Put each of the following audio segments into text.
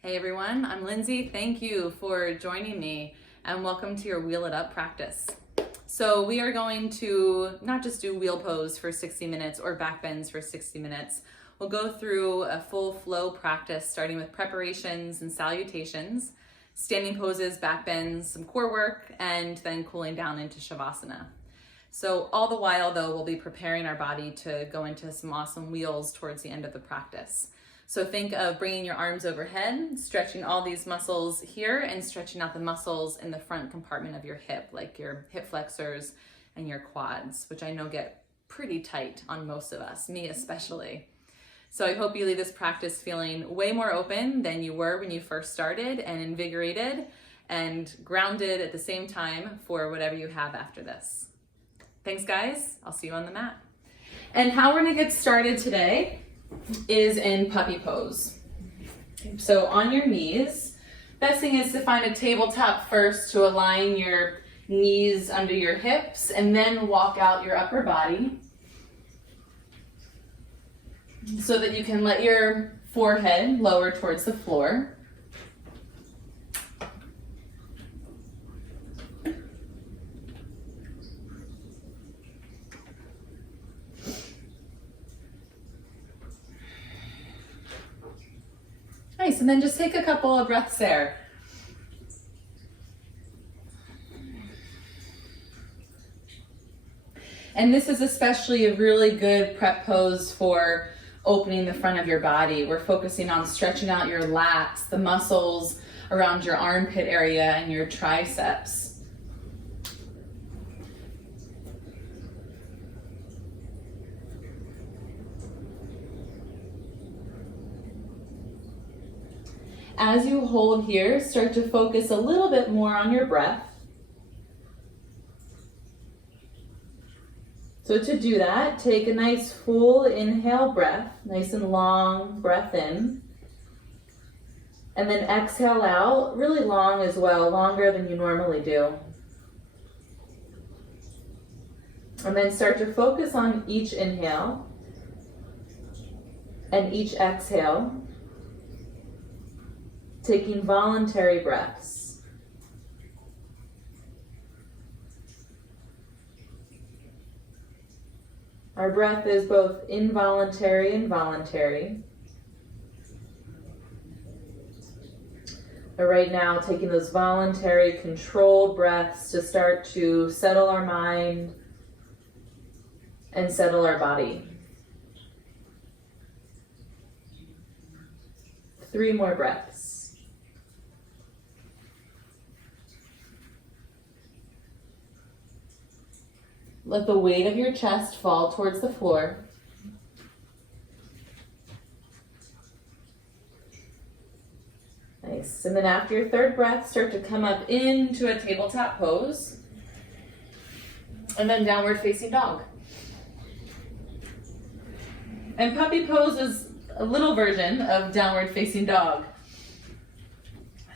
Hey everyone, I'm Lindsay. Thank you for joining me and welcome to your Wheel It Up practice. So we are going to not just do wheel pose for 60 minutes or back bends for 60 minutes. We'll go through a full flow practice starting with preparations and salutations, standing poses, back bends, some core work, and then cooling down into Shavasana. So all the while though, we'll be preparing our body to go into some awesome wheels towards the end of the practice. So think of bringing your arms overhead, stretching all these muscles here and stretching out the muscles in the front compartment of your hip, like your hip flexors and your quads, which I know get pretty tight on most of us, me especially. So I hope you leave this practice feeling way more open than you were when you first started, and invigorated and grounded at the same time for whatever you have after this. Thanks guys, I'll see you on the mat. And how we're gonna get started today is in puppy pose. So on your knees, best thing is to find a tabletop first to align your knees under your hips and then walk out your upper body so that you can let your forehead lower towards the floor. Nice, and then just take a couple of breaths there. And this is especially a really good prep pose for opening the front of your body. We're focusing on stretching out your lats, the muscles around your armpit area and your triceps. As you hold here, start to focus a little bit more on your breath. So to do that, take a nice full inhale breath, nice and long breath in. And then exhale out, really long as well, longer than you normally do. And then start to focus on each inhale and each exhale, taking voluntary breaths. Our breath is both involuntary and voluntary. But right now, taking those voluntary, controlled breaths to start to settle our mind and settle our body. 3 more breaths. Let the weight of your chest fall towards the floor. Nice. And then after your 3rd breath, start to come up into a tabletop pose. And then downward facing dog. And puppy pose is a little version of downward facing dog.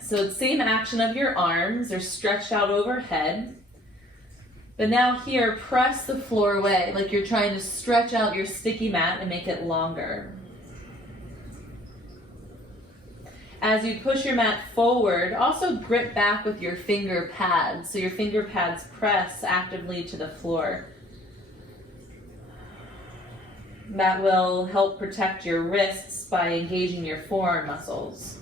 So it's same action of your arms, they're stretched out overhead. But now here, press the floor away, like you're trying to stretch out your sticky mat and make it longer. As you push your mat forward, also grip back with your finger pads, so your finger pads press actively to the floor. That will help protect your wrists by engaging your forearm muscles.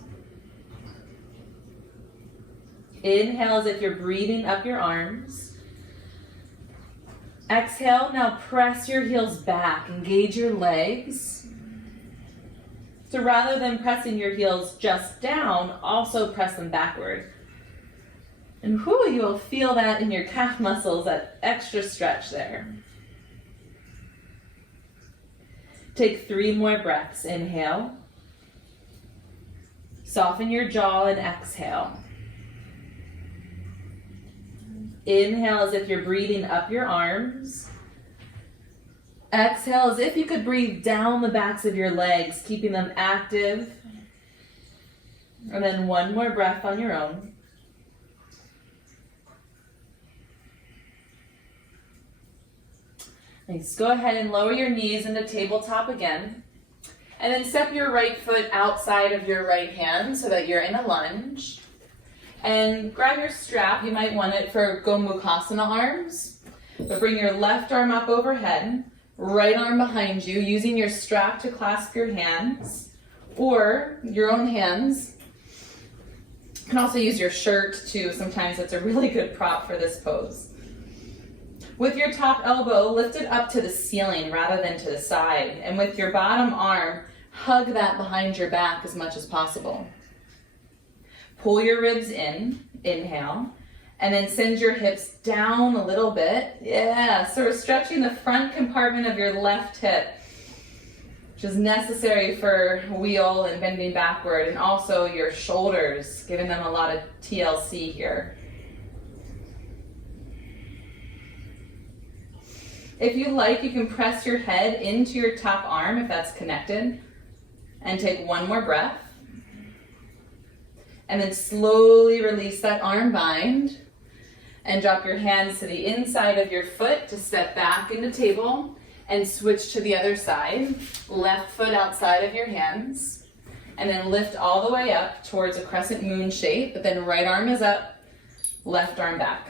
Inhale as if you're breathing up your arms. Exhale, now press your heels back, engage your legs. So rather than pressing your heels just down, also press them backward. And you will feel that in your calf muscles, that extra stretch there. Take 3 more breaths. Inhale. Soften your jaw and exhale. Inhale as if you're breathing up your arms. Exhale as if you could breathe down the backs of your legs, keeping them active. And then 1 more breath on your own. Nice. Go ahead and lower your knees into tabletop again. And then step your right foot outside of your right hand so that you're in a lunge. And grab your strap. You might want it for Gomukhasana arms. But bring your left arm up overhead, right arm behind you, using your strap to clasp your hands or your own hands. You can also use your shirt too. Sometimes it's a really good prop for this pose. With your top elbow, lift it up to the ceiling rather than to the side. And with your bottom arm, hug that behind your back as much as possible. Pull your ribs in, inhale, and then send your hips down a little bit. Yeah, so we're stretching the front compartment of your left hip, which is necessary for wheel and bending backward, and also your shoulders, giving them a lot of TLC here. If you like, you can press your head into your top arm if that's connected, and take one more breath. And then slowly release that arm bind, and drop your hands to the inside of your foot to step back into table, and switch to the other side. Left foot outside of your hands, and then lift all the way up towards a crescent moon shape, but then right arm is up, left arm back.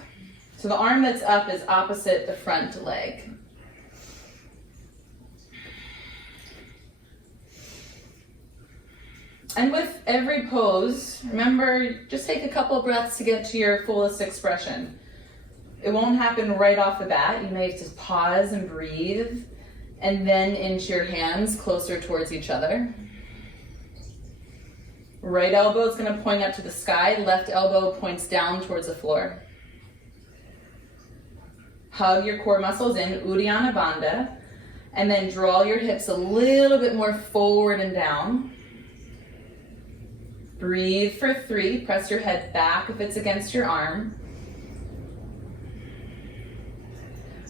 So the arm that's up is opposite the front leg. And with every pose, remember, just take a couple of breaths to get to your fullest expression. It won't happen right off the bat. You may have to pause and breathe, and then inch your hands closer towards each other. Right elbow is going to point up to the sky. Left elbow points down towards the floor. Hug your core muscles in, Uddiyana Bandha, and then draw your hips a little bit more forward and down. Breathe for 3. Press your head back if it's against your arm.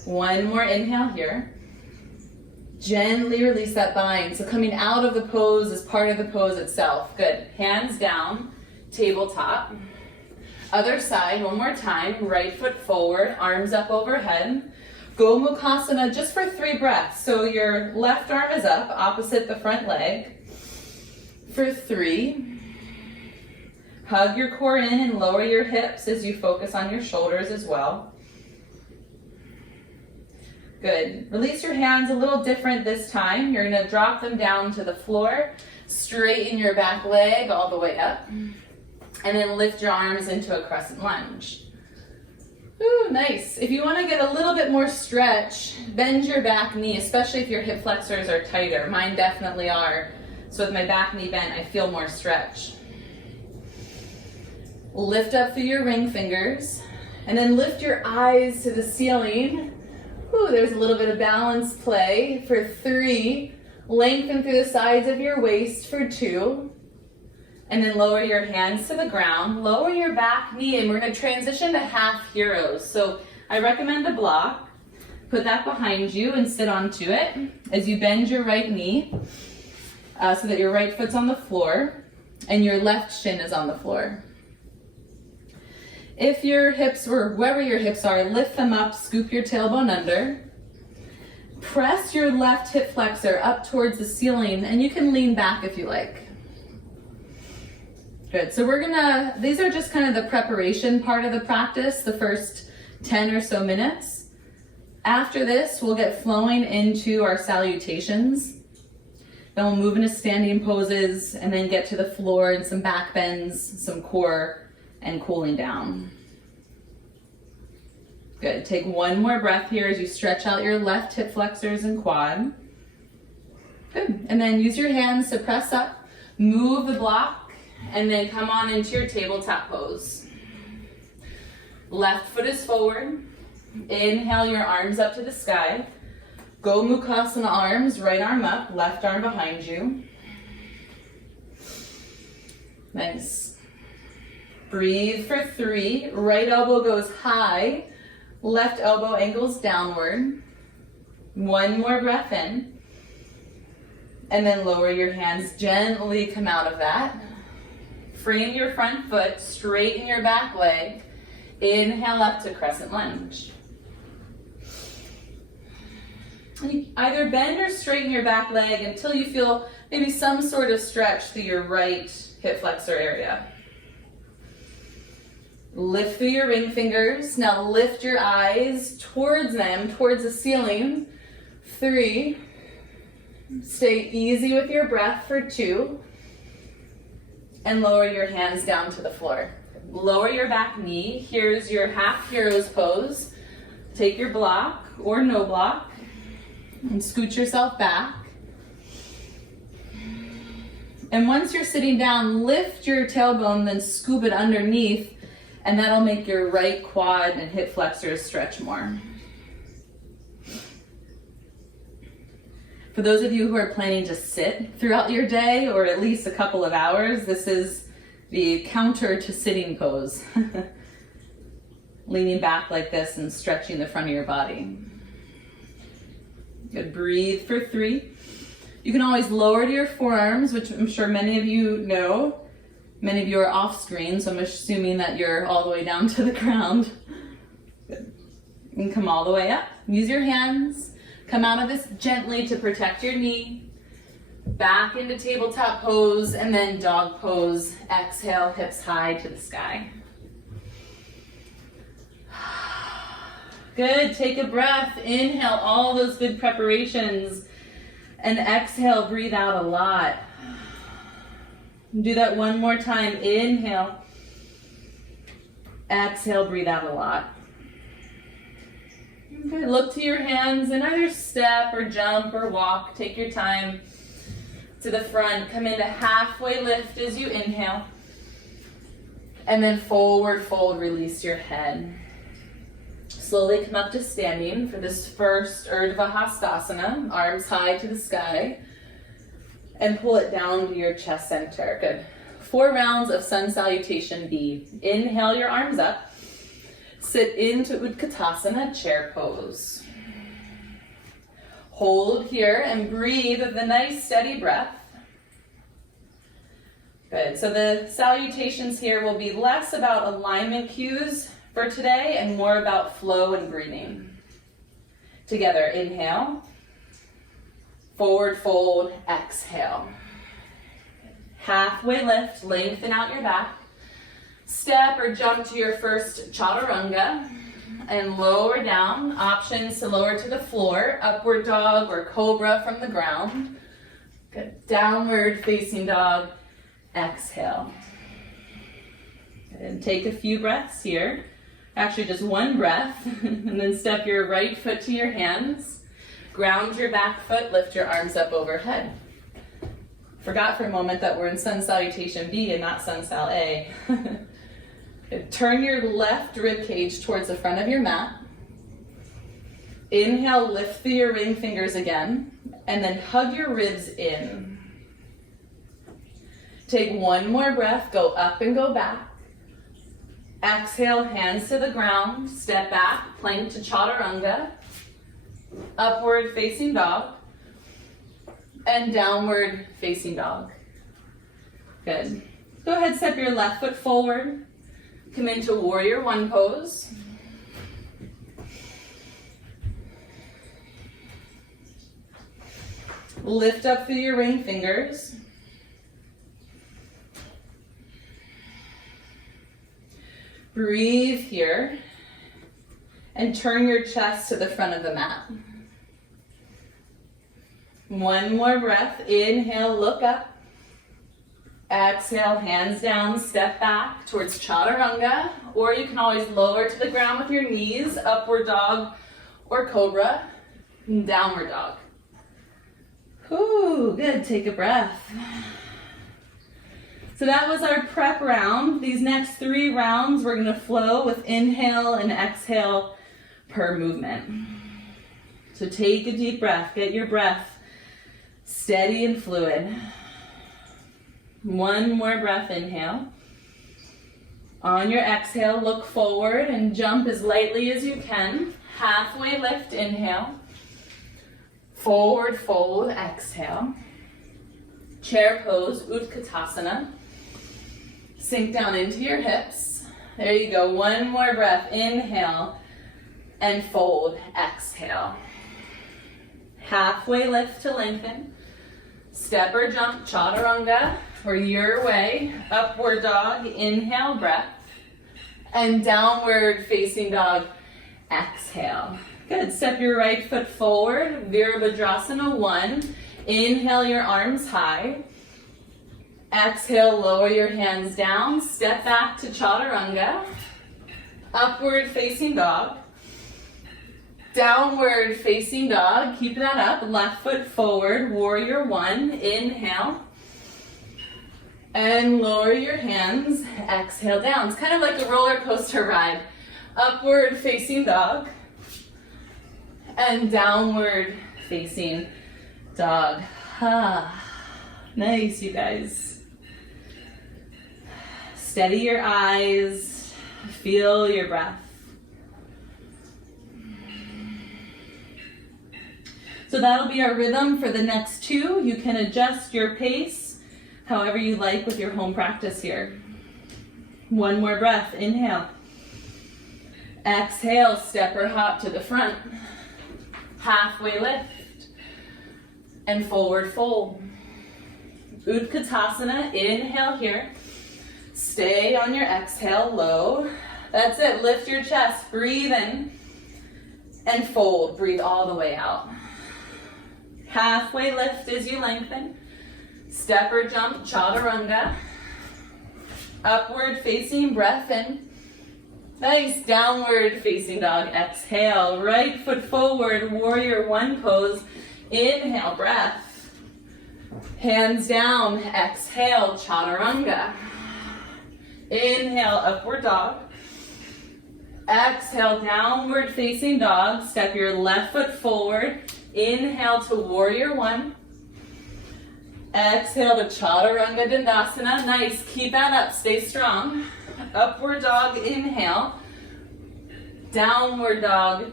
One more inhale here. Gently release that bind. So coming out of the pose is part of the pose itself. Good. Hands down, tabletop. Other side, one more time. Right foot forward, arms up overhead. Gomukhasana just for 3 breaths. So your left arm is up, opposite the front leg. For 3. Hug your core in and lower your hips as you focus on your shoulders as well. Good. Release your hands a little different this time. You're going to drop them down to the floor, straighten your back leg all the way up, and then lift your arms into a crescent lunge. Ooh, nice. If you want to get a little bit more stretch, bend your back knee, especially if your hip flexors are tighter. Mine definitely are. So with my back knee bent, I feel more stretch. Lift up through your ring fingers, and then lift your eyes to the ceiling. Ooh, there's a little bit of balance play for 3. Lengthen through the sides of your waist for 2. And then lower your hands to the ground. Lower your back knee, and we're going to transition to half heroes. So I recommend a block. Put that behind you and sit onto it as you bend your right knee so that your right foot's on the floor and your left shin is on the floor. If your hips, or wherever your hips are, lift them up, scoop your tailbone under. Press your left hip flexor up towards the ceiling, and you can lean back if you like. Good, so these are just kind of the preparation part of the practice, the first 10 or so minutes. After this, we'll get flowing into our salutations. Then we'll move into standing poses, and then get to the floor and some back bends, some core, and cooling down. Good. Take one more breath here as you stretch out your left hip flexors and quad. Good. And then use your hands to press up, move the block, and then come on into your tabletop pose. Left foot is forward. Inhale your arms up to the sky. Gomukhasana arms, right arm up, left arm behind you. Nice. Breathe for 3. Right elbow goes high. Left elbow angles downward. One more breath in. And then lower your hands. Gently come out of that. Frame your front foot. Straighten your back leg. Inhale up to crescent lunge. You either bend or straighten your back leg until you feel maybe some sort of stretch through your right hip flexor area. Lift through your ring fingers. Now lift your eyes towards them, towards the ceiling. 3. Stay easy with your breath for 2. And lower your hands down to the floor. Lower your back knee. Here's your half hero's pose. Take your block or no block and scoot yourself back. And once you're sitting down, lift your tailbone, then scoop it underneath, and that'll make your right quad and hip flexors stretch more. For those of you who are planning to sit throughout your day, or at least a couple of hours, this is the counter to sitting pose. Leaning back like this and stretching the front of your body. Good, breathe for 3. You can always lower to your forearms, which I'm sure many of you know. Many of you are off screen, so I'm assuming that you're all the way down to the ground. Good. You can come all the way up. Use your hands. Come out of this gently to protect your knee. Back into tabletop pose and then dog pose. Exhale, hips high to the sky. Good, take a breath. Inhale all those good preparations. And exhale, breathe out a lot. Do that one more time. Inhale. Exhale, breathe out a lot. Okay, look to your hands and either step or jump or walk. Take your time to the front. Come into halfway lift as you inhale. And then forward fold, release your head. Slowly come up to standing for this first Urdhva Hastasana, arms high to the sky, and pull it down to your chest center. Good. 4 rounds of Sun Salutation B. Inhale your arms up. Sit into Utkatasana, chair pose. Hold here and breathe with a nice steady breath. Good. So the salutations here will be less about alignment cues for today and more about flow and breathing. Together, inhale, forward fold, exhale. Halfway lift, lengthen out your back. Step or jump to your first chaturanga and lower down. Options to lower to the floor, upward dog or cobra from the ground. Good. Downward facing dog, exhale. And take a few breaths here. Actually, just one breath, and then step your right foot to your hands. Ground your back foot, lift your arms up overhead. Forgot for a moment that we're in Sun Salutation B and not Sun Sal A. Turn your left rib cage towards the front of your mat. Inhale, lift through your ring fingers again, and then hug your ribs in. Take one more breath, go up and go back. Exhale, hands to the ground, step back, plank to chaturanga, upward facing dog, and downward facing dog. Good. Go ahead, step your left foot forward. Come into warrior one pose. Lift up through your ring fingers. Breathe here and turn your chest to the front of the mat. One more breath. Inhale, look up. Exhale, hands down, step back towards chaturanga, or you can always lower to the ground with your knees, upward dog or cobra, and downward dog. Ooh, good, take a breath. So that was our prep round. These next 3 rounds, we're gonna flow with inhale and exhale per movement. So take a deep breath, get your breath steady and fluid. One more breath, inhale. On your exhale, look forward and jump as lightly as you can. Halfway lift, inhale. Forward fold, exhale. Chair pose, Utkatasana. Sink down into your hips. There you go, one more breath, inhale and fold, exhale. Halfway lift to lengthen. Step or jump, chaturanga, or your way. Upward dog, inhale, breath. And downward facing dog, exhale. Good, step your right foot forward, Virabhadrasana 1. Inhale your arms high. Exhale, lower your hands down. Step back to chaturanga. Upward facing dog. Downward facing dog. Keep that up. Left foot forward, warrior 1. Inhale. And lower your hands. Exhale down. It's kind of like a roller coaster ride. Upward facing dog. And downward facing dog. Nice, you guys. Steady your eyes. Feel your breath. So that'll be our rhythm for the next 2. You can adjust your pace however you like with your home practice here. 1 more breath. Inhale. Exhale, step or hop to the front. Halfway lift. And forward fold. Utkatasana, inhale here. Stay on your exhale, low. That's it, lift your chest, breathe in. And fold, breathe all the way out. Halfway lift as you lengthen. Step or jump, chaturanga. Upward facing, breath in. Nice, downward facing dog, exhale. Right foot forward, warrior 1 pose. Inhale, breath. Hands down, exhale, chaturanga. Inhale, upward dog. Exhale, downward facing dog. Step your left foot forward. Inhale to warrior 1. Exhale to chaturanga dandasana. Nice, keep that up, stay strong. Upward dog, inhale. Downward dog,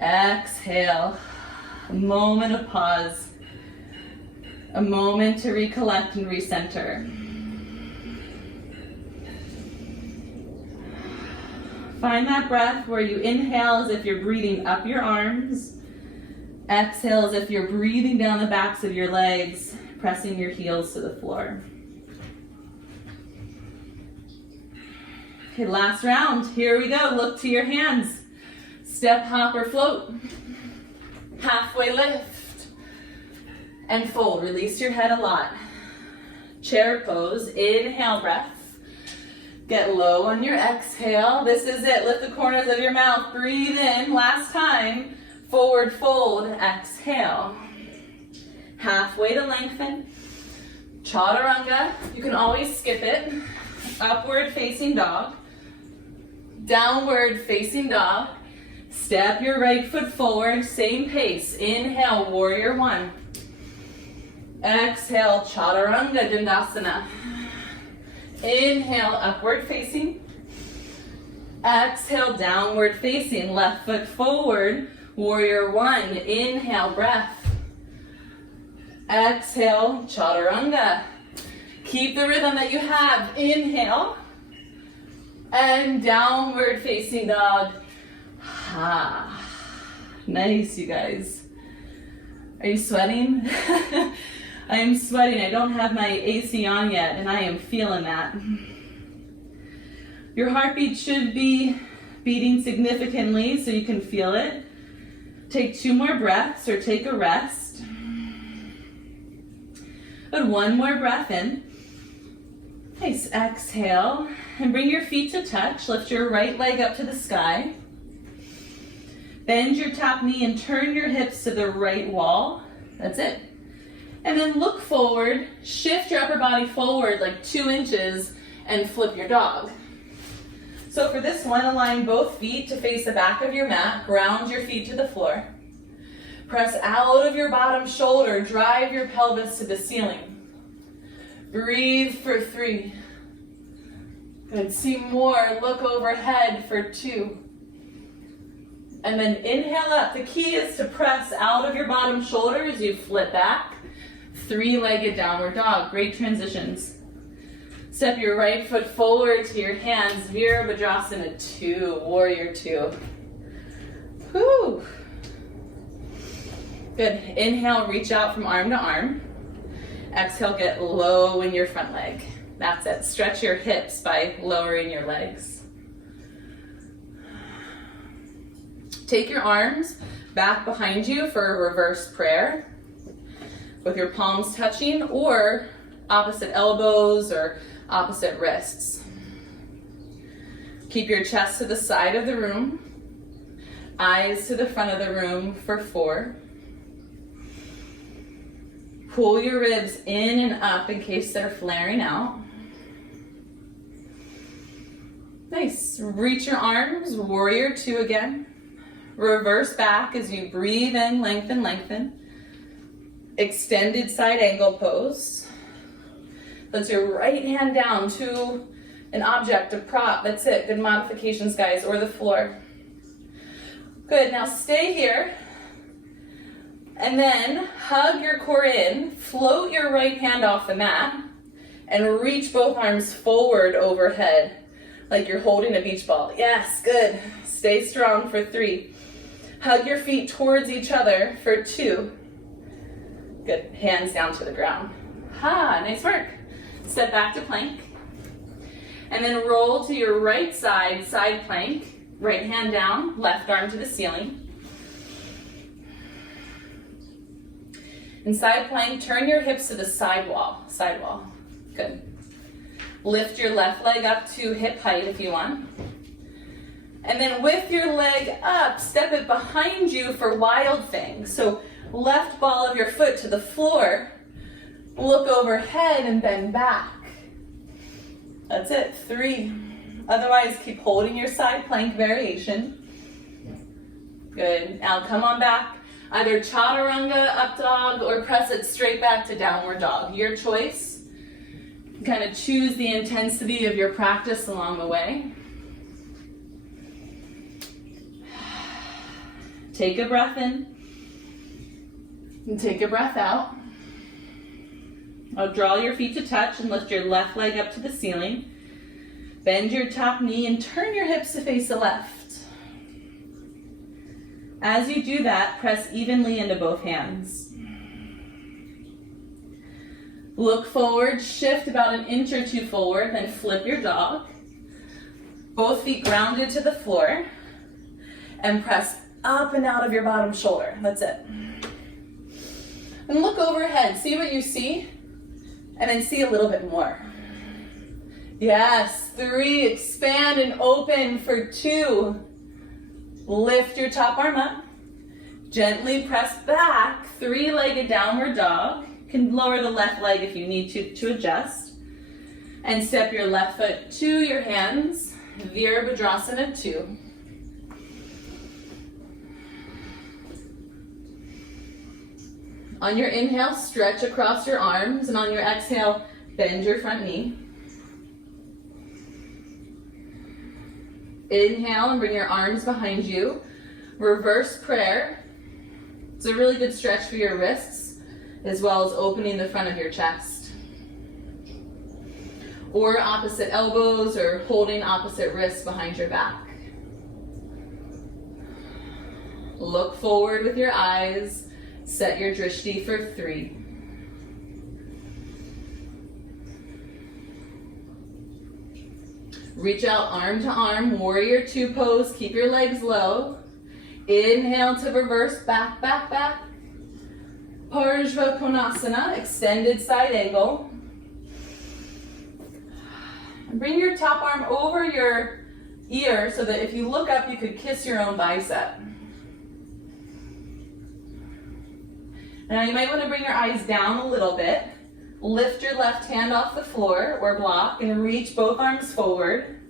exhale. A moment of pause. A moment to recollect and recenter. Find that breath where you inhale as if you're breathing up your arms. Exhale as if you're breathing down the backs of your legs, pressing your heels to the floor. Okay, last round. Here we go. Look to your hands. Step, hop, or float. Halfway lift. And fold. Release your head a lot. Chair pose. Inhale, breath. Get low on your exhale. This is it. Lift the corners of your mouth. Breathe in. Last time. Forward fold. Exhale. Halfway to lengthen. Chaturanga. You can always skip it. Upward facing dog. Downward facing dog. Step your right foot forward. Same pace. Inhale, warrior 1. Exhale, chaturanga dandasana. Inhale, upward facing. Exhale, downward facing. Left foot forward, warrior 1. Inhale, breath. Exhale, chaturanga. Keep the rhythm that you have. Inhale. And downward facing dog. Nice, you guys. Are you sweating? I am sweating. I don't have my AC on yet, and I am feeling that. Your heartbeat should be beating significantly so you can feel it. Take 2 more breaths or take a rest. But 1 more breath in. Nice, exhale. And bring your feet to touch. Lift your right leg up to the sky. Bend your top knee and turn your hips to the right wall. That's it. And then look forward, shift your upper body forward like 2 inches and flip your dog. So for this one, align both feet to face the back of your mat, ground your feet to the floor. Press out of your bottom shoulder, drive your pelvis to the ceiling. Breathe for 3. Good, see more, look overhead for 2. And then inhale up. The key is to press out of your bottom shoulder as you flip back. 3-legged downward dog. Great transitions. Step your right foot forward to your hands. Virabhadrasana 2, warrior 2. Whew. Good. Inhale, reach out from arm to arm. Exhale, get low in your front leg. That's it. Stretch your hips by lowering your legs. Take your arms back behind you for a reverse prayer with your palms touching, or opposite elbows or opposite wrists. Keep your chest to the side of the room, eyes to the front of the room for 4. Pull your ribs in and up in case they're flaring out. Nice. Reach your arms, warrior 2 again. Reverse back as you breathe in, lengthen, lengthen. Extended side angle pose. Let your right hand down to an object, a prop. That's it. Good modifications, guys, or the floor. Good. Now stay here. And then hug your core in, float your right hand off the mat, and reach both arms forward overhead, like you're holding a beach ball. Yes, good. Stay strong for 3. Hug your feet towards each other for 2. Good. Hands down to the ground. Ha, nice work. Step back to plank. And then roll to your right side, side plank. Right hand down, left arm to the ceiling. In side plank, turn your hips to the side wall. Good. Lift your left leg up to hip height if you want. And then with your leg up, step it behind you for wild thing. So left ball of your foot to the floor, look overhead and bend back. That's it, 3. Otherwise, keep holding your side plank variation. Good. Now come on back. Either chaturanga, up dog, or press it straight back to downward dog. Your choice. Kind of choose the intensity of your practice along the way. Take a breath in. And take a breath out. I'll draw your feet to touch and lift your left leg up to the ceiling. Bend your top knee and turn your hips to face the left. As you do that, press evenly into both hands. Look forward, shift about an inch or 2 forward, then flip your dog. Both feet grounded to the floor. And press up and out of your bottom shoulder. That's it. And look overhead, see what you see, and then see a little bit more. Yes, 3, expand and open for 2. Lift your top arm up. Gently press back, 3-legged downward dog. You can lower the left leg if you need to adjust. And step your left foot to your hands, Virabhadrasana 2. On your inhale, stretch across your arms, and on your exhale, bend your front knee. Inhale and bring your arms behind you. Reverse prayer. It's a really good stretch for your wrists, as well as opening the front of your chest. Or opposite elbows, or holding opposite wrists behind your back. Look forward with your eyes. Set your drishti for 3. Reach out arm to arm, warrior 2 pose. Keep your legs low. Inhale to reverse, back, back, back. Parshva Konasana, extended side angle. And bring your top arm over your ear so that if you look up, you could kiss your own bicep. Now you might want to bring your eyes down a little bit. Lift your left hand off the floor or block and reach both arms forward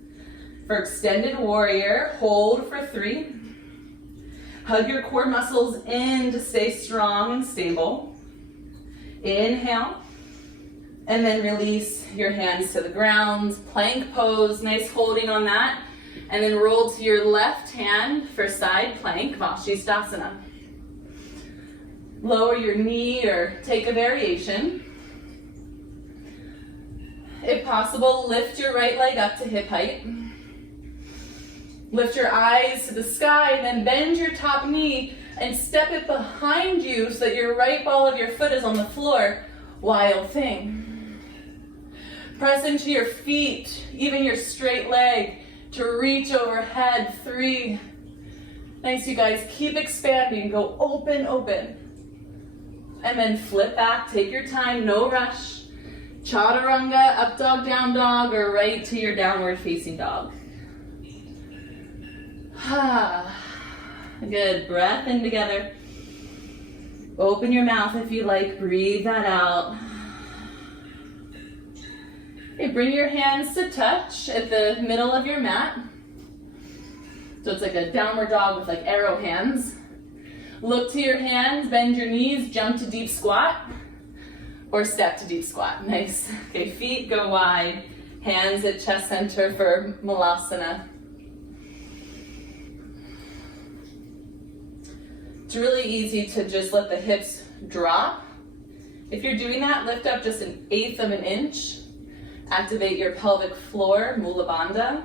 for extended warrior. Hold for 3. Hug your core muscles in to stay strong and stable. Inhale. And then release your hands to the ground. Plank pose, nice holding on that. And then roll to your left hand for side plank, Vashisthasana. Lower your knee or take a variation. If possible, lift your right leg up to hip height. Lift your eyes to the sky and then bend your top knee and step it behind you so that your right ball of your foot is on the floor. Wild thing. Press into your feet, even your straight leg, to reach overhead. 3. Nice, you guys. Keep expanding. Go open, open. And then flip back. Take your time. No rush. Chaturanga, up dog, down dog, or right to your downward facing dog. Good. Breath in together. Open your mouth if you like. Breathe that out. Okay, bring your hands to touch at the middle of your mat. So it's like a downward dog with like arrow hands. Look to your hands, bend your knees, jump to deep squat, or step to deep squat. Nice. Okay, feet go wide. Hands at chest center for Malasana. It's really easy to just let the hips drop. If you're doing that, lift up just 1/8 of an inch. Activate your pelvic floor, Mula Bandha.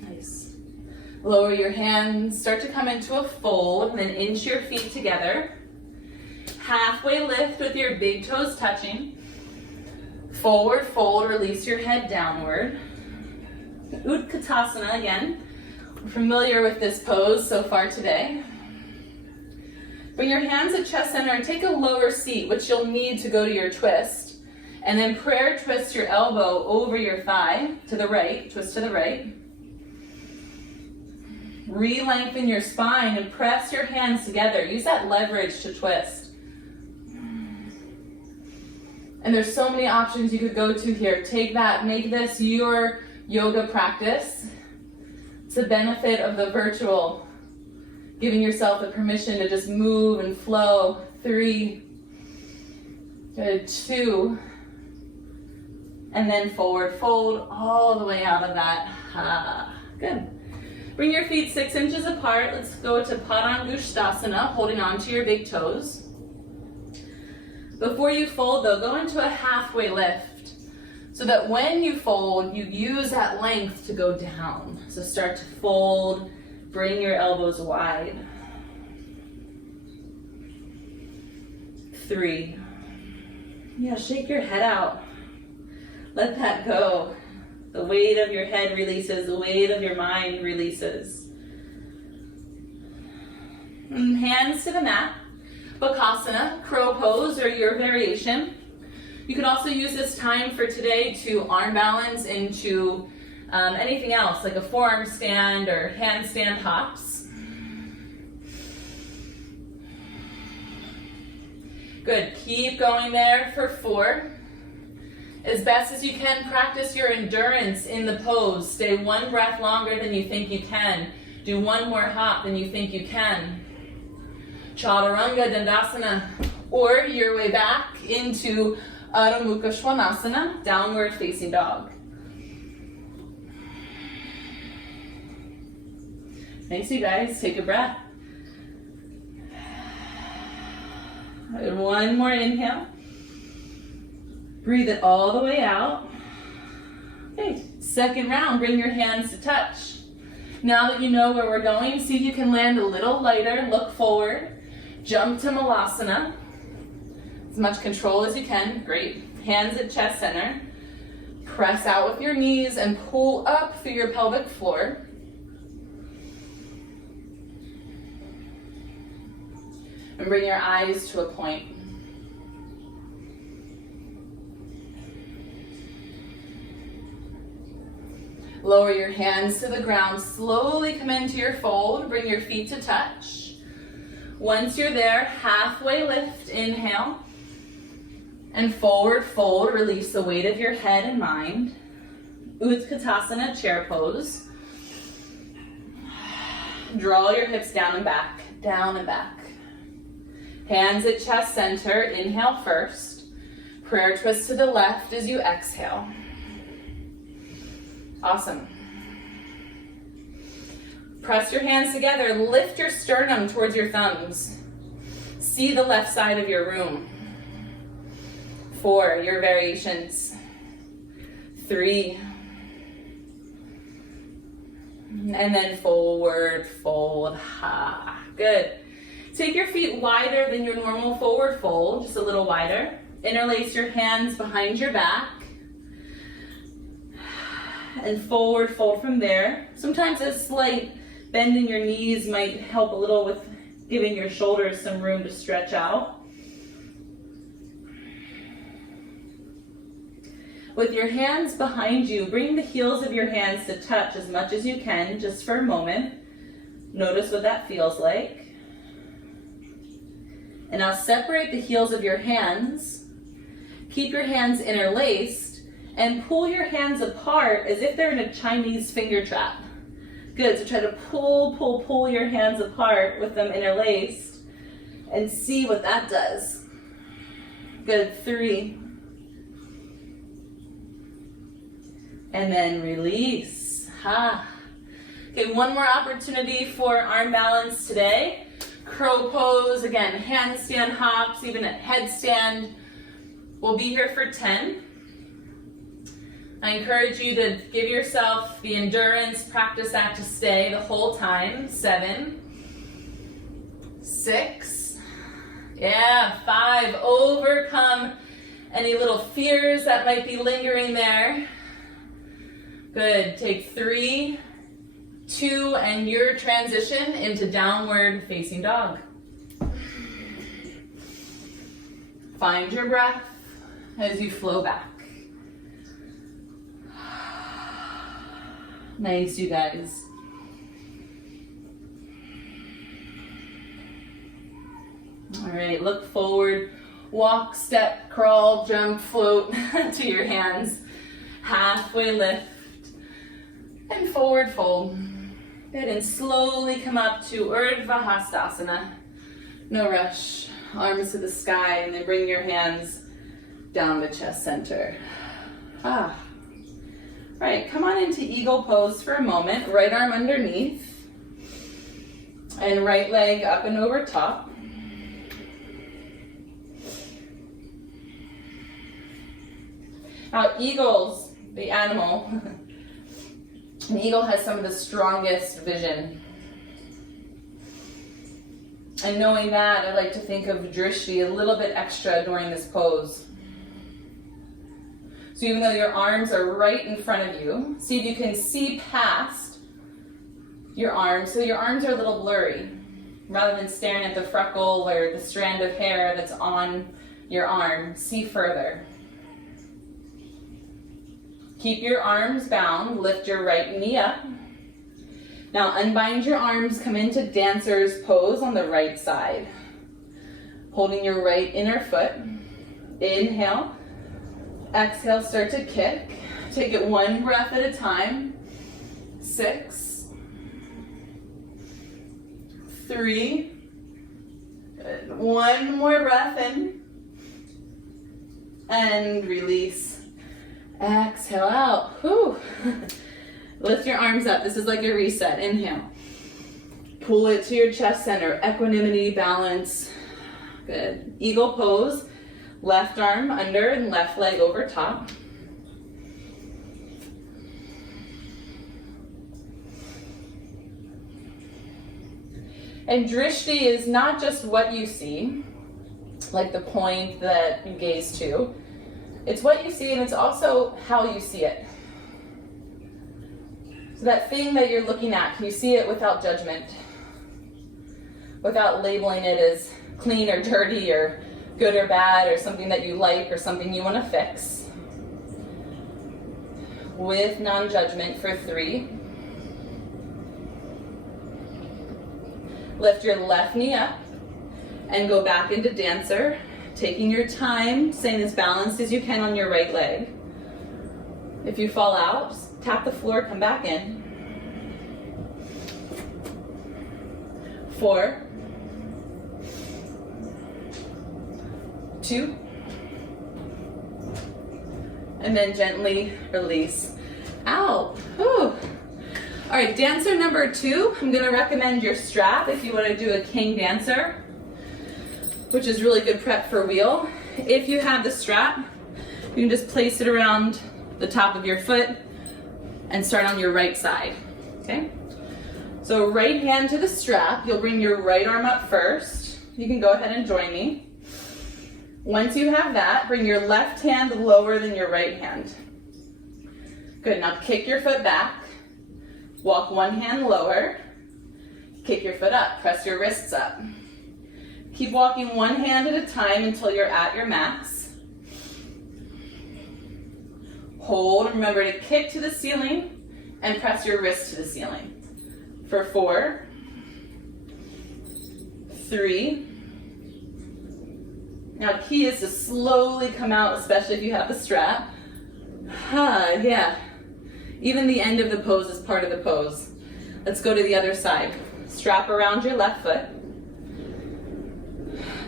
Nice. Lower your hands, start to come into a fold, and then inch your feet together. Halfway lift with your big toes touching. Forward fold, release your head downward. Utkatasana again. We're familiar with this pose so far today. Bring your hands at chest center and take a lower seat, which you'll need to go to your twist. And then prayer twist your elbow over your thigh to the right, twist to the right. Re-lengthen your spine and press your hands together. Use that leverage to twist. And there's so many options you could go to here. Take that, make this your yoga practice. It's the benefit of the virtual. Giving yourself the permission to just move and flow. 3. Good. 2. And then forward fold all the way out of that. Good. Bring your feet 6 inches apart. Let's go to Padangusthasana, holding on to your big toes. Before you fold though, go into a halfway lift so that when you fold, you use that length to go down. So start to fold. Bring your elbows wide. 3. Yeah, shake your head out. Let that go. The weight of your head releases, the weight of your mind releases. And hands to the mat. Bakasana, crow pose, or your variation. You could also use this time for today to arm balance into anything else, like a forearm stand or handstand hops. Good, keep going there for 4. As best as you can, practice your endurance in the pose. Stay 1 breath longer than you think you can. Do 1 more hop than you think you can. Chaturanga Dandasana, or your way back into Adho Mukha Svanasana, downward facing dog. Thanks, you guys. Take a breath. And 1 more inhale. Breathe it all the way out. Okay, second round, bring your hands to touch. Now that you know where we're going, see if you can land a little lighter, look forward. Jump to Malasana. As much control as you can. Great. Hands at chest center. Press out with your knees and pull up through your pelvic floor. And bring your eyes to a point. Lower your hands to the ground. Slowly come into your fold. Bring your feet to touch. Once you're there, halfway lift, inhale. And forward fold. Release the weight of your head and mind. Utkatasana, chair pose. Draw your hips down and back. Down and back. Hands at chest center. Inhale first. Prayer twist to the left as you exhale. Awesome. Press your hands together. Lift your sternum towards your thumbs. See the left side of your room. 4, your variations. 3. And then forward fold, ha. Good. Take your feet wider than your normal forward fold, just a little wider. Interlace your hands behind your back. And forward fold from there. Sometimes a slight bend in your knees might help a little with giving your shoulders some room to stretch out. With your hands behind you, bring the heels of your hands to touch as much as you can, just for a moment. Notice what that feels like. And now separate the heels of your hands. Keep your hands interlaced and pull your hands apart as if they're in a Chinese finger trap. Good, so try to pull your hands apart with them interlaced and see what that does. Good, 3. And then release, ha. Okay, one more opportunity for arm balance today. Crow pose, again, handstand hops, even a headstand. We'll be here for 10. I encourage you to give yourself the endurance, practice that to stay the whole time. 7, 6, yeah, 5. Overcome any little fears that might be lingering there. Good, take 3, 2, and your transition into downward facing dog. Find your breath as you flow back. Nice, you guys. All right, look forward. Walk, step, crawl, jump, float to your hands. Halfway lift and forward fold. Good, and slowly come up to Urdhva Hastasana. No rush. Arms to the sky, and then bring your hands down to chest center. Ah. Right, come on into eagle pose for a moment. Right arm underneath. And right leg up and over top. Now eagles, the animal, an eagle has some of the strongest vision. And knowing that, I like to think of drishti a little bit extra during this pose. So even though your arms are right in front of you, see if you can see past your arms. So your arms are a little blurry. Rather than staring at the freckle or the strand of hair that's on your arm, see further. Keep your arms bound, lift your right knee up. Now unbind your arms, come into dancer's pose on the right side. Holding your right inner foot. Inhale. Exhale, start to kick. Take it one breath at a time. 6, 3, good. One more breath in. And release. Exhale out. Whew. Lift your arms up. This is like a reset. Inhale. Pull it to your chest center. Equanimity, balance. Good. Eagle pose. Left arm under and left leg over top. And drishti is not just what you see, like the point that you gaze to. It's what you see, and it's also how you see it. So that thing that you're looking at, can you see it without judgment? Without labeling it as clean or dirty or good or bad or something that you like or something you want to fix. With non-judgment for 3. Lift your left knee up and go back into dancer, taking your time, staying as balanced as you can on your right leg. If you fall out, just tap the floor, come back in. 4, 2, and then gently release out. Whew. All right, dancer number 2, I'm gonna recommend your strap if you wanna do a king dancer, which is really good prep for wheel. If you have the strap, you can just place it around the top of your foot and start on your right side, okay? So right hand to the strap, you'll bring your right arm up first. You can go ahead and join me. Once you have that, bring your left hand lower than your right hand. Good, now kick your foot back. Walk one hand lower. Kick your foot up, press your wrists up. Keep walking one hand at a time until you're at your max. Hold, and remember to kick to the ceiling and press your wrist to the ceiling. For 4, 3. Now the key is to slowly come out, especially if you have the strap. Yeah. Even the end of the pose is part of the pose. Let's go to the other side. Strap around your left foot.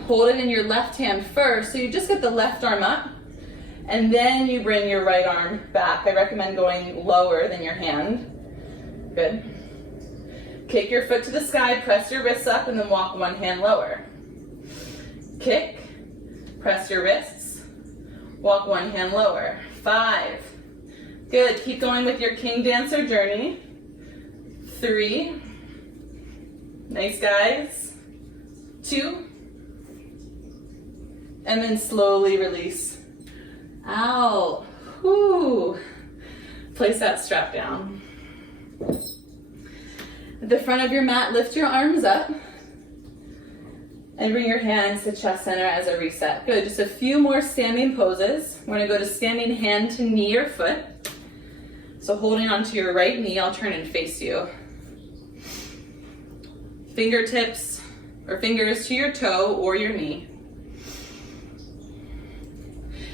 Hold it in your left hand first, so you just get the left arm up, and then you bring your right arm back. I recommend going lower than your hand. Good. Kick your foot to the sky, press your wrists up, and then walk one hand lower. Kick, press your wrists, walk one hand lower. 5. Good, keep going with your king dancer journey. 3. Nice, guys. 2. And then slowly release. Out. Whoo. Place that strap down. At the front of your mat, lift your arms up and bring your hands to chest center as a reset. Good, just a few more standing poses. We're gonna go to standing hand to knee or foot. So holding onto your right knee, I'll turn and face you. Fingertips or fingers to your toe or your knee.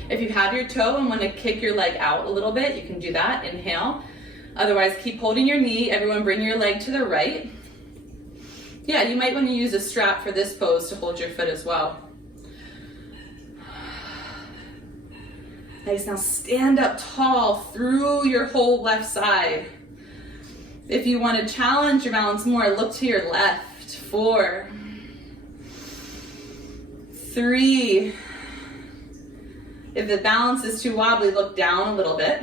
If you have your toe and want to kick your leg out a little bit, you can do that. Inhale. Otherwise, keep holding your knee. Everyone bring your leg to the right. Yeah, you might want to use a strap for this pose to hold your foot as well. Nice, now stand up tall through your whole left side. If you want to challenge your balance more, look to your left. 4, 3. If the balance is too wobbly, look down a little bit.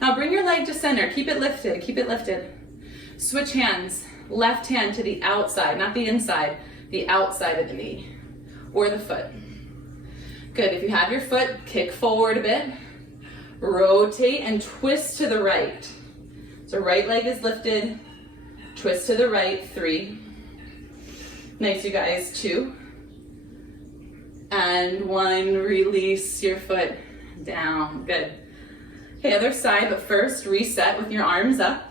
Now bring your leg to center. Keep it lifted. Keep it lifted. Switch hands. Left hand to the outside, not the inside, the outside of the knee or the foot. Good. If you have your foot, kick forward a bit. Rotate and twist to the right. So right leg is lifted. Twist to the right. 3. Nice, you guys. 2. And 1, release your foot down. Good. Okay, other side, but first reset with your arms up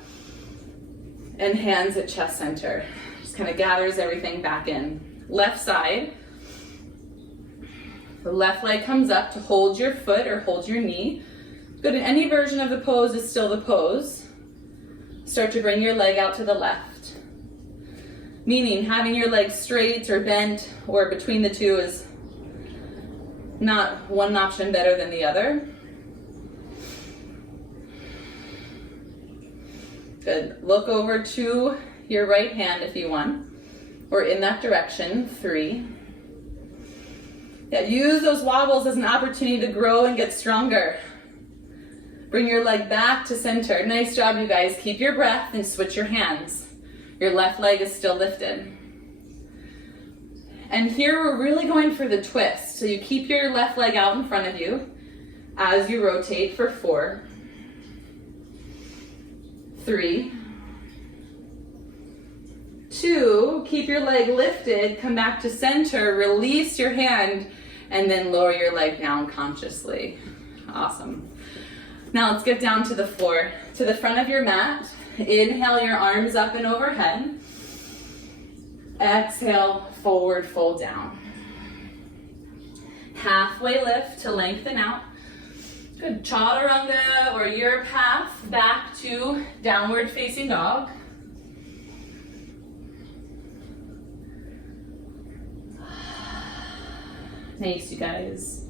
and hands at chest center. Just kind of gathers everything back in. Left side. The left leg comes up to hold your foot or hold your knee. Good, in any version of the pose is still the pose. Start to bring your leg out to the left. Meaning having your leg straight or bent or between the two is not one option better than the other. Good. Look over to your right hand if you want, or in that direction. 3. Yeah, use those wobbles as an opportunity to grow and get stronger. Bring your leg back to center. Nice job, you guys. Keep your breath and switch your hands. Your left leg is still lifted. And here we're really going for the twist. So you keep your left leg out in front of you as you rotate for 4, 3, 2, keep your leg lifted, come back to center, release your hand, and then lower your leg down consciously. Awesome. Now let's get down to the floor. To the front of your mat, inhale your arms up and overhead. Exhale, forward fold down. Halfway lift to lengthen out. Good, chaturanga or your path back to downward facing dog. Nice, you guys.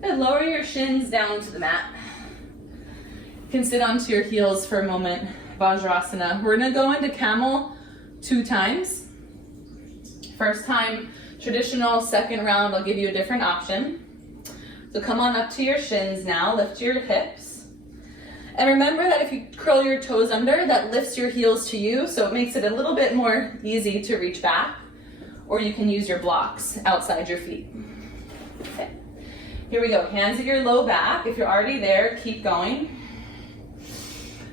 Good, lower your shins down to the mat. You can sit onto your heels for a moment. Vajrasana. We're gonna go into camel 2 times. First time, traditional. Second round, I'll give you a different option. So come on up to your shins now, lift your hips. And remember that if you curl your toes under, that lifts your heels to you, so it makes it a little bit more easy to reach back, or you can use your blocks outside your feet. Okay. Here we go, hands at your low back. If you're already there, keep going.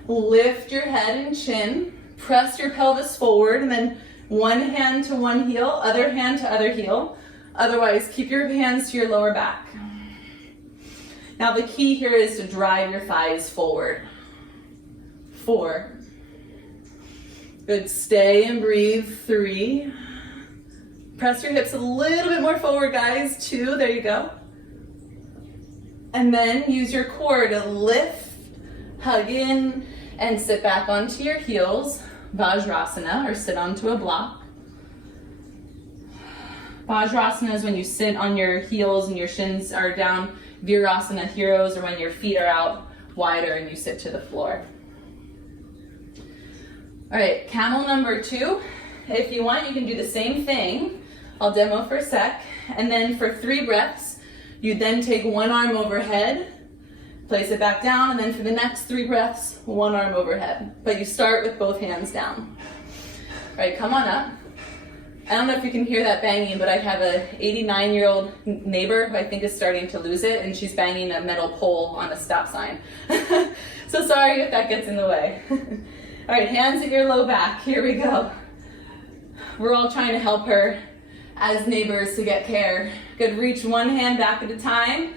Lift your head and chin, press your pelvis forward, and then one hand to one heel, other hand to other heel. Otherwise, keep your hands to your lower back. Now the key here is to drive your thighs forward. 4. Good, stay and breathe. 3. Press your hips a little bit more forward, guys. 2, there you go. And then use your core to lift, hug in, and sit back onto your heels. Vajrasana, or sit onto a block. Vajrasana is when you sit on your heels and your shins are down. Virasana, heroes, or when your feet are out wider and you sit to the floor. All right, camel number 2. If you want, you can do the same thing. I'll demo for a sec. And then for 3 breaths, you then take one arm overhead, place it back down, and then for the next 3 breaths, one arm overhead. But you start with both hands down. All right, come on up. I don't know if you can hear that banging, but I have a 89-year-old neighbor who I think is starting to lose it, and she's banging a metal pole on a stop sign. So sorry if that gets in the way. All right, hands at your low back. Here we go. We're all trying to help her as neighbors to get care. Good, reach one hand back at a time.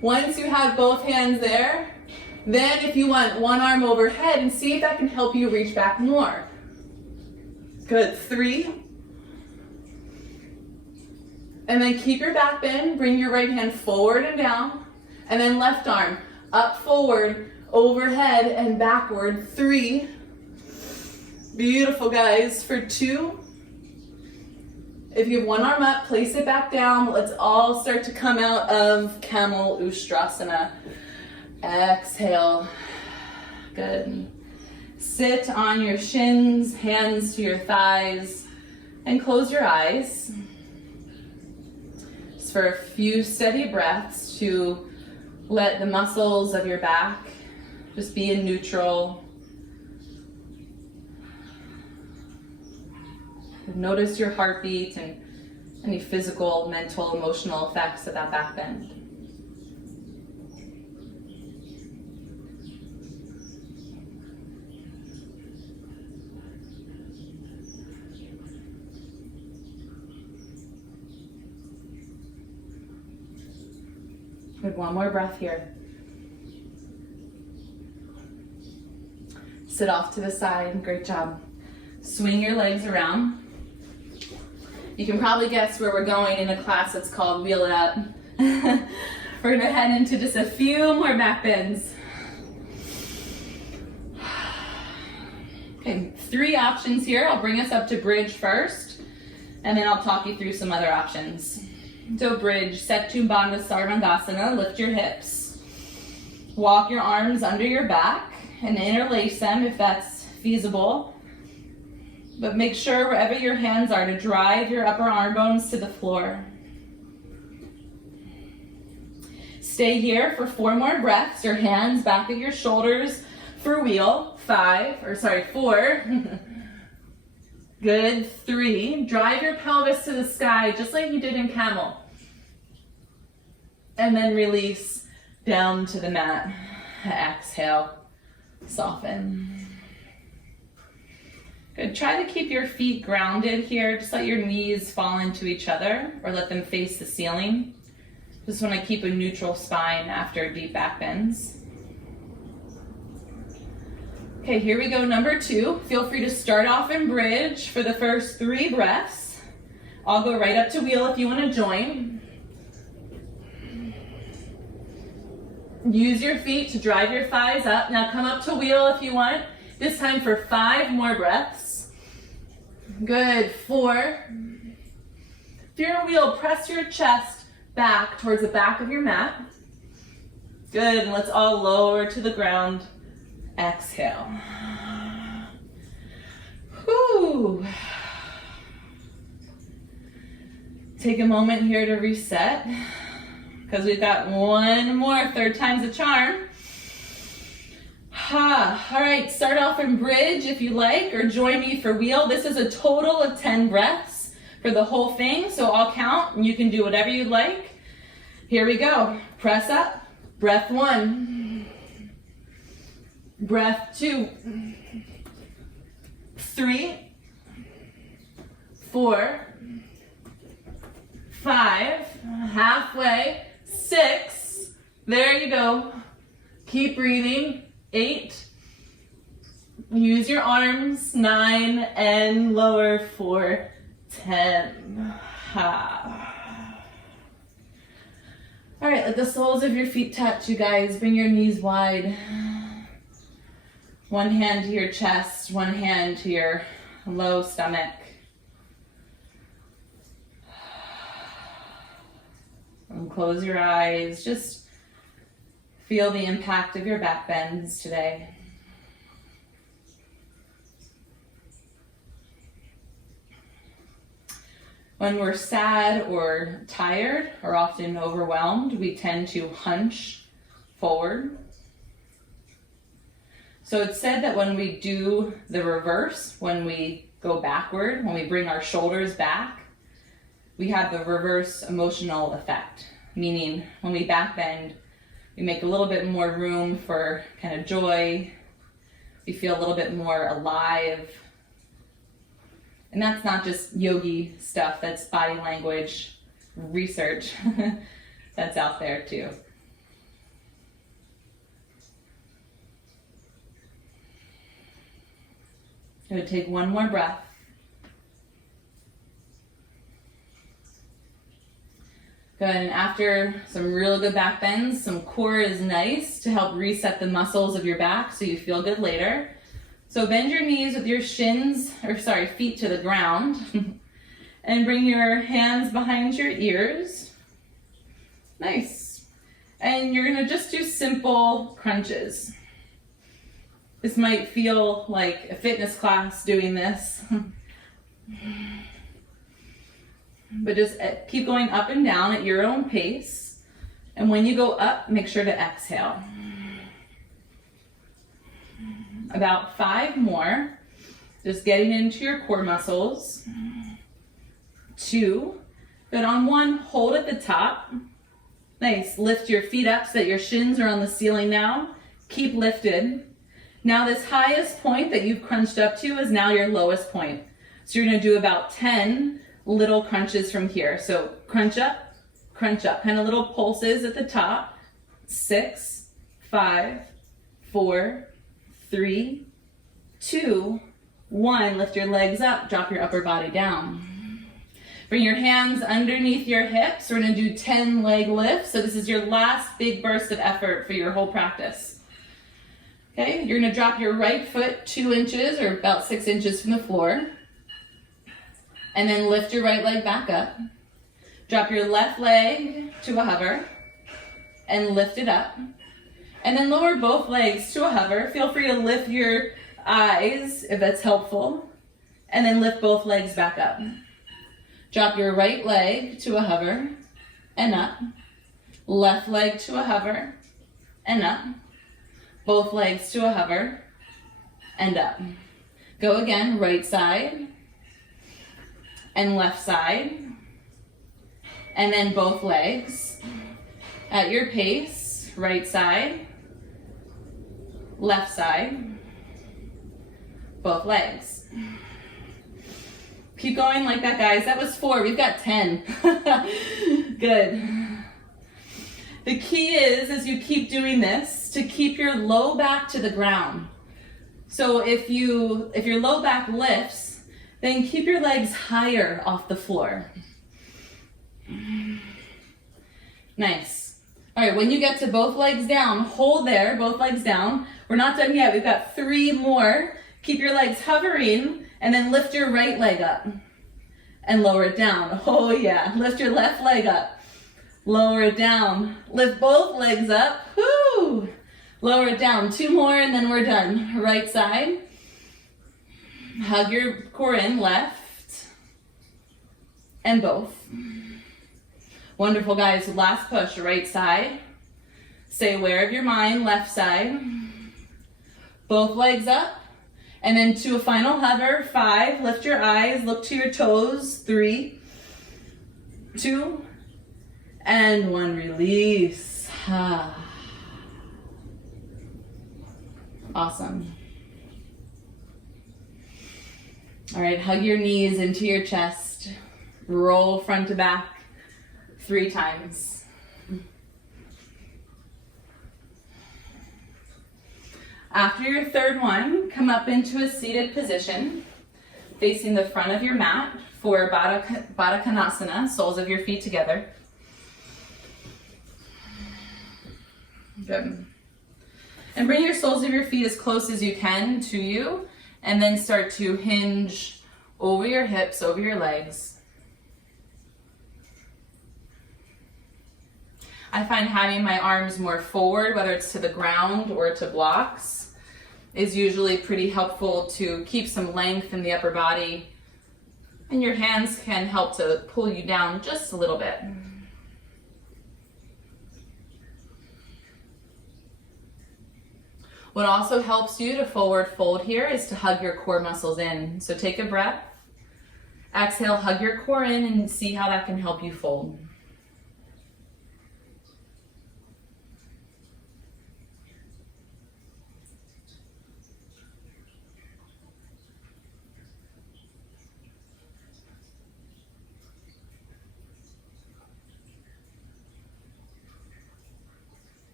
Once you have both hands there, then if you want, one arm overhead, and see if that can help you reach back more. Good, 3. And then keep your back bend, bring your right hand forward and down, and then left arm up, forward, overhead, and backward. 3. Beautiful, guys. For 2. If you have one arm up, place it back down. Let's all start to come out of Camel Ustrasana. Exhale. Good. Sit on your shins, hands to your thighs, and close your eyes. For a few steady breaths to let the muscles of your back just be in neutral. Notice your heartbeat and any physical, mental, emotional effects of that back bend. Good, one more breath here. Sit off to the side, great job. Swing your legs around. You can probably guess where we're going in a class that's called Wheel It Up. We're gonna head into just a few more back bends. Okay, 3 options here. I'll bring us up to bridge first, and then I'll talk you through some other options. So bridge, Setu Bandha Sarvangasana, lift your hips. Walk your arms under your back and interlace them if that's feasible. But make sure wherever your hands are to drive your upper arm bones to the floor. Stay here for 4 more breaths. Your hands back at your shoulders for wheel. 4. Good, 3. Drive your pelvis to the sky, just like you did in camel. And then release down to the mat. Exhale, soften. Good, try to keep your feet grounded here. Just let your knees fall into each other or let them face the ceiling. Just want to keep a neutral spine after deep back bends. Okay, here we go, number 2. Feel free to start off in bridge for the first 3 breaths. I'll go right up to wheel if you want to join. Use your feet to drive your thighs up. Now come up to wheel if you want. This time for 5 more breaths. Good, 4. If you're in wheel, press your chest back towards the back of your mat. Good, and let's all lower to the ground. Exhale. Whew. Take a moment here to reset because we've got one more, 3rd time's a charm. All right, start off in bridge if you like, or join me for wheel. This is a total of 10 breaths for the whole thing, so I'll count and you can do whatever you'd like. Here we go. Press up. Breath 1. Breath 2. 3. 4. 5. Halfway. 6. There you go. Keep breathing. 8. Use your arms. 9 and lower for 10. All right, let the soles of your feet touch, you guys. Bring your knees wide. One hand to your chest, one hand to your low stomach. And close your eyes. Just feel the impact of your back bends today. When we're sad or tired or often overwhelmed, we tend to hunch forward. So it's said that when we do the reverse, when we go backward, when we bring our shoulders back, we have the reverse emotional effect. Meaning when we back bend, we make a little bit more room for kind of joy. We feel a little bit more alive. And that's not just yogi stuff, that's body language research that's out there too. I'm going to take one more breath. Good, and after some real good back bends, some core is nice to help reset the muscles of your back so you feel good later. So bend your knees with your feet to the ground and bring your hands behind your ears. Nice. And you're gonna just do simple crunches. This might feel like a fitness class doing this. But just keep going up and down at your own pace. And when you go up, make sure to exhale. About 5 more. Just getting into your core muscles. 2. Good, on 1, hold at the top. Nice, lift your feet up so that your shins are on the ceiling now. Keep lifted. Now this highest point that you've crunched up to is now your lowest point. So you're gonna do about 10 little crunches from here. So crunch up, kind of little pulses at the top. 6, 5, 4, 3, 2, 1. Lift your legs up, drop your upper body down. Bring your hands underneath your hips. We're gonna do 10 leg lifts. So this is your last big burst of effort for your whole practice. Okay, you're gonna drop your right foot 2 inches or about 6 inches from the floor. And then lift your right leg back up. Drop your left leg to a hover and lift it up. And then lower both legs to a hover. Feel free to lift your eyes if that's helpful. And then lift both legs back up. Drop your right leg to a hover and up. Left leg to a hover and up. Both legs to a hover and up. Go again, right side and left side. And then both legs at your pace, right side, left side, both legs. Keep going like that, guys. That was 4, we've got 10. Good. The key is, as you keep doing this, to keep your low back to the ground. So if your low back lifts, then keep your legs higher off the floor. Nice. All right, when you get to both legs down, hold there, both legs down. We're not done yet, we've got 3 more. Keep your legs hovering and then lift your right leg up and lower it down. Oh yeah, lift your left leg up, lower it down. Lift both legs up, whoo! Lower it down, 2 more and then we're done. Right side. Hug your core in, left, and both. Wonderful, guys. Last push, right side. Stay aware of your mind, left side. Both legs up. And then to a final hover, 5, lift your eyes, look to your toes, 3, 2, and 1, release. Awesome. All right, hug your knees into your chest, roll front to back 3 times. After your third one, come up into a seated position, facing the front of your mat for Baddha Konasana, soles of your feet together. Good. And bring your soles of your feet as close as you can to you, and then start to hinge over your hips, over your legs. I find having my arms more forward, whether it's to the ground or to blocks, is usually pretty helpful to keep some length in the upper body, and your hands can help to pull you down just a little bit. What also helps you to forward fold here is to hug your core muscles in. So take a breath, exhale, hug your core in, and see how that can help you fold.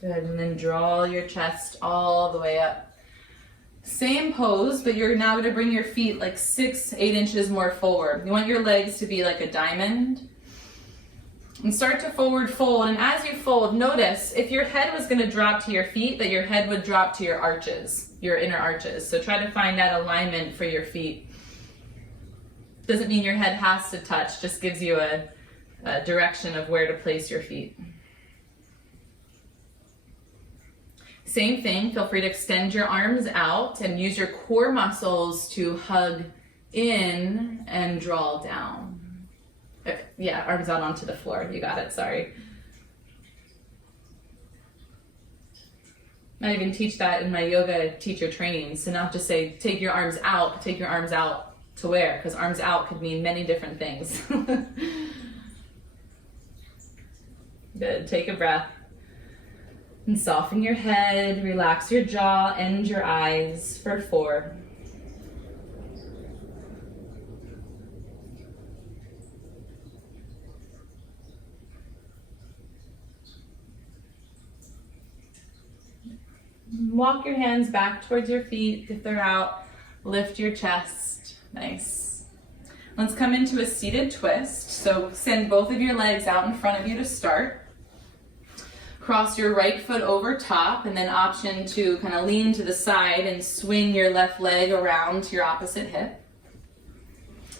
Good, and then draw your chest all the way up. Same pose, but you're now gonna bring your feet like 6, 8 inches more forward. You want your legs to be like a diamond. And start to forward fold, and as you fold, notice if your head was gonna drop to your feet, that your head would drop to your arches, your inner arches. So try to find that alignment for your feet. Doesn't mean your head has to touch, just gives you a direction of where to place your feet. Same thing, feel free to extend your arms out and use your core muscles to hug in and draw down. Yeah, arms out onto the floor. You got it, sorry. I even teach that in my yoga teacher trainings, to not just say, take your arms out, but take your arms out to where? Because arms out could mean many different things. Good, take a breath. And soften your head, relax your jaw, end your eyes for 4. Walk your hands back towards your feet if they're out. Lift your chest. Nice. Let's come into a seated twist. So send both of your legs out in front of you to start. Cross your right foot over top, and then option to kind of lean to the side and swing your left leg around to your opposite hip.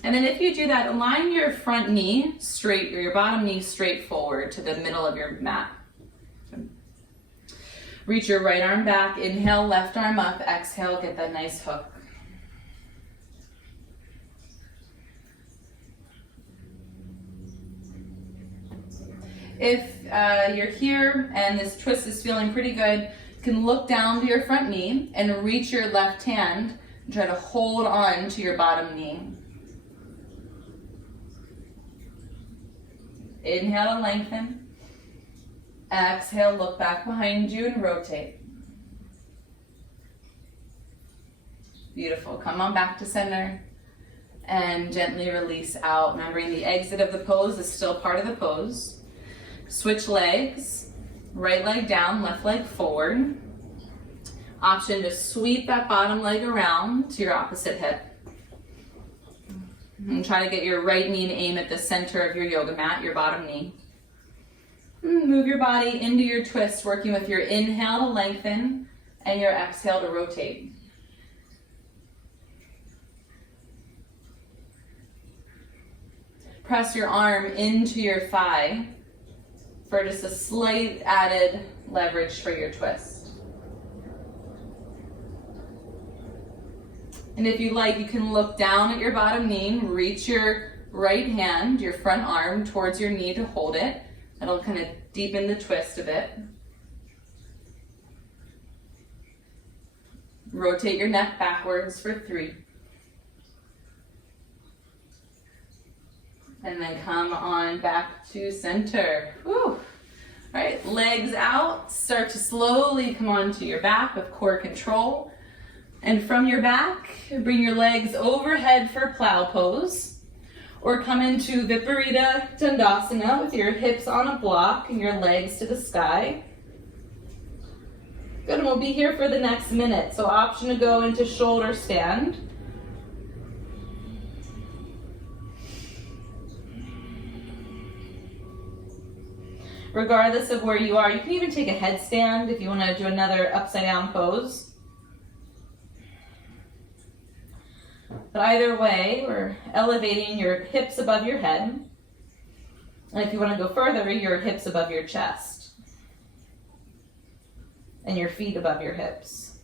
And then if you do that, align your front knee straight, or your bottom knee straight forward to the middle of your mat. Reach your right arm back, inhale, left arm up, exhale, get that nice hook. If you're here and this twist is feeling pretty good, you can look down to your front knee and reach your left hand and try to hold on to your bottom knee. Inhale and lengthen. Exhale, look back behind you and rotate. Beautiful. Come on back to center and gently release out. Remembering the exit of the pose is still part of the pose. Switch legs, right leg down, left leg forward. Option to sweep that bottom leg around to your opposite hip. And try to get your right knee to aim at the center of your yoga mat, your bottom knee. Move your body into your twist, working with your inhale to lengthen and your exhale to rotate. Press your arm into your thigh for just a slight added leverage for your twist. And if you like, you can look down at your bottom knee, reach your right hand, your front arm towards your knee to hold it. That'll kind of deepen the twist a bit. Rotate your neck backwards for 3. And then come on back to center. Whew. All right, legs out. Start to slowly come onto your back with core control. And from your back, bring your legs overhead for plow pose. Or come into Viparita Dandasana with your hips on a block and your legs to the sky. Good, and we'll be here for the next minute. So option to go into shoulder stand. Regardless of where you are, you can even take a headstand if you want to do another upside down pose. But either way, we're elevating your hips above your head. And if you want to go further, your hips above your chest. And your feet above your hips.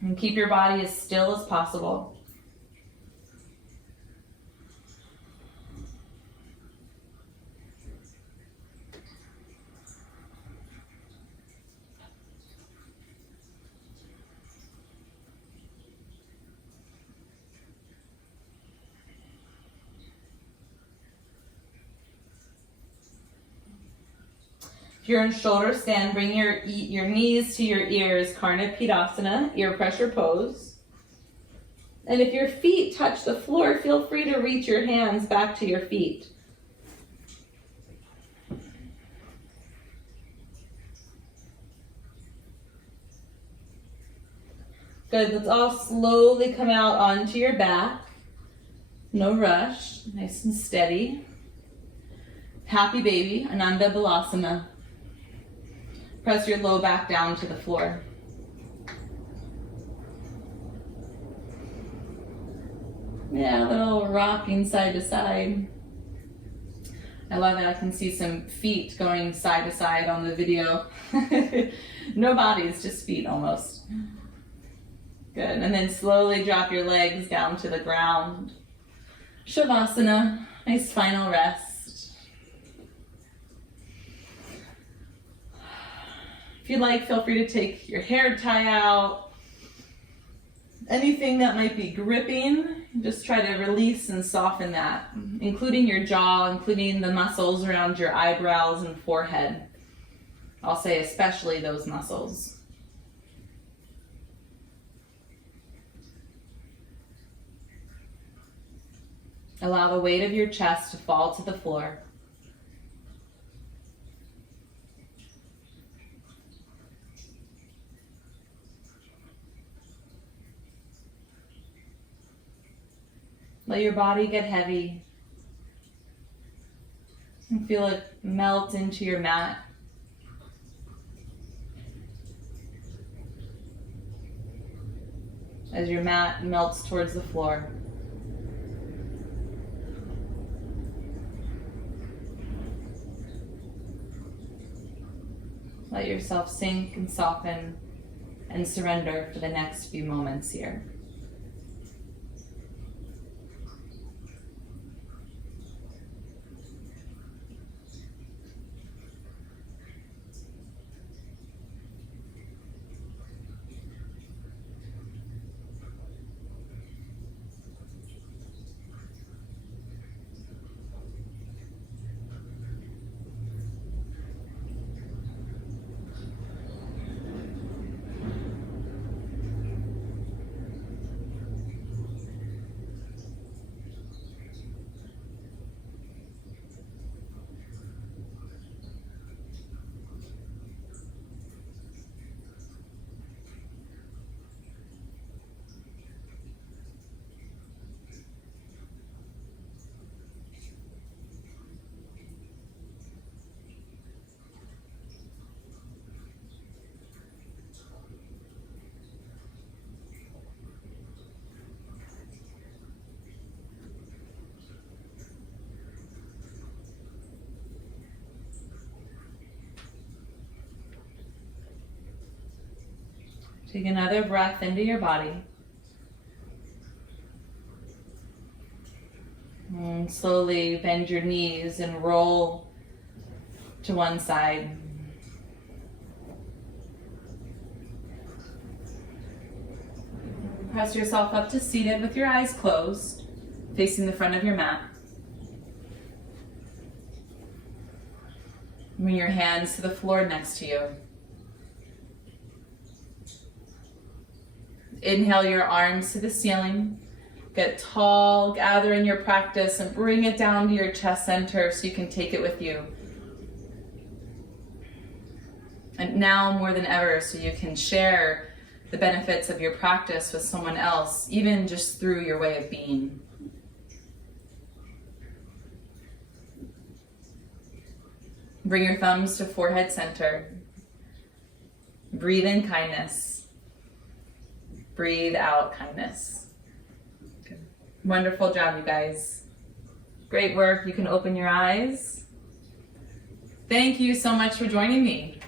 And keep your body as still as possible. If you're in shoulder stand, bring your knees to your ears, Karna Pidasana, ear pressure pose. And if your feet touch the floor, feel free to reach your hands back to your feet. Good, let's all slowly come out onto your back. No rush, nice and steady. Happy baby, Ananda Balasana. Press your low back down to the floor. Yeah, a little rocking side to side. I love it. I can see some feet going side to side on the video. No bodies, just feet almost. Good. And then slowly drop your legs down to the ground. Shavasana. Nice final rest. If you'd like, feel free to take your hair tie out. Anything that might be gripping, just try to release and soften that, including your jaw, including the muscles around your eyebrows and forehead. I'll say especially those muscles. Allow the weight of your chest to fall to the floor. Let your body get heavy and feel it melt into your mat. As your mat melts towards the floor. Let yourself sink and soften and surrender for the next few moments here. Take another breath into your body. And slowly bend your knees and roll to one side. Press yourself up to seated with your eyes closed, facing the front of your mat. Bring your hands to the floor next to you. Inhale your arms to the ceiling. Get tall, gather in your practice, and bring it down to your chest center so you can take it with you. And now more than ever, so you can share the benefits of your practice with someone else, even just through your way of being. Bring your thumbs to forehead center. Breathe in kindness. Breathe out kindness. Good. Wonderful job, you guys. Great work. You can open your eyes. Thank you so much for joining me.